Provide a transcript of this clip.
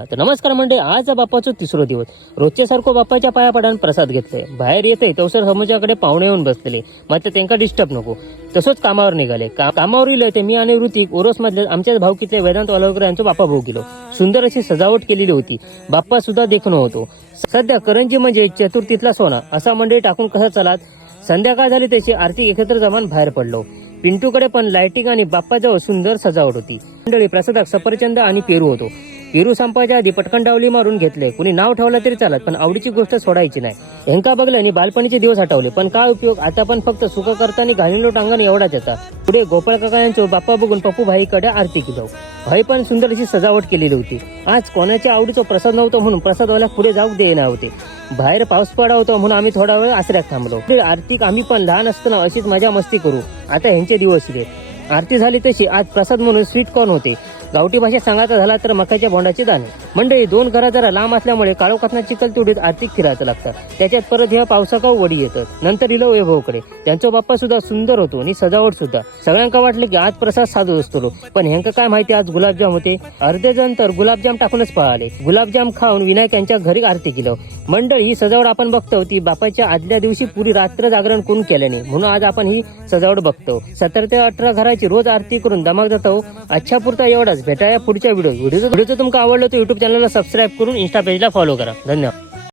तर नमस्कार मंडळी, आज बाप्पाचा तिसरा दिवस. रोजच्या सारखं बाप्पाच्या पाया पडान प्रसाद घेतले. बाहेर येते तवसर समोरच्याकडे पाहुणे येऊन बसलेले, मात्र त्यांना डिस्टर्ब नको. तसंच कामावर निघाले. कामावर येईल ते मी आणि ऋतिक ओरोस मधले आमच्याच भाऊकीतले वेदांत वालवकर यांचा बाप्पा भाऊ गेलो. सुंदर अशी सजावट केलेली होती. बाप्पा सुद्धा देखणं होतो. सध्या करंजी म्हणजे चतुर्थीतला सोना असा मंडळी टाकून कसा चलात. संध्याकाळ झाली त्याची आरती एकत्र जमान बाहेर पडलो. पिंटूकडे पण लाइटिंग आणि बाप्पाजवळ सुंदर सजावट होती. मंडळी प्रसादात सफरचंद आणि पेरू होतो. पेरू संपायच्या आधी पटकन डावली मारून घेतले. कुणी नाव ठेवलं तरी चालत, पण आवडीची गोष्ट सोडायची नाही. हेंका बघल्याने बालपणीचे दिवस आठवले, पण काय उपयोग. आता पण फक्त सुख करताना घाललेलो टांगण एवढाच येतात. पुढे गोपाळ काका यांचं बाप्पा बघून पप्पू भाईकडे आरती केलो. भाई पण सुंदर अशी सजावट केलेली होती. आज कोणाच्या आवडीचा प्रसाद नव्हता म्हणून प्रसादवाला पुढे जाऊ देणार होते. बाहेर पाऊस पडा होता म्हणून आम्ही थोडा वेळ आसऱ्यात थांबलो. आरती आम्ही पण लहान असताना अशीच मजा मस्ती करू. आता ह्यांचे दिवस गेले. आरती झाली तशी आज प्रसाद म्हणून स्वीट कॉर्न होते. गावठी भाषेत सांगायचा झाला तर मकाच्या बोंडाचे दाणे. मंडळी दोन घरा जरा लांब असल्यामुळे काळोखातनं चिखल तुडीत आर्थिक फिरायचं लागतं. त्याच्यात परत ह्या पावसाकाव वडी येतात. नंतर इलो वैभवकडे. त्यांचा बाप्पा सुद्धा सुंदर होतो आणि सजावट सुद्धा. सगळ्यांका वाटलं की आज प्रसाद साधू असतो, पण ह्यांका काय माहिती आज गुलाबजाम होते. अर्धे जण तर गुलाबजाम टाकूनच पळाले. गुलाबजाम खाऊन विनायक यांच्या घरी आरती केलं. मंडळी ही सजावट आपण बघतो ती बाप्पाच्या आदल्या दिवशी पुरी रात्र जागरण कोण केल्याने, म्हणून आज आपण ही सजावट बघतो. 17 ते 18 घराची रोज आरती करून दमाग जातो. अच्छा पुरता एवढाच. भेटाया पुढच्या व्हिडिओ तुमका आवडलं तर युट्यूब चॅनलला सबस्क्राईब करून इंस्टा पेजला फॉलो करा. धन्यवाद.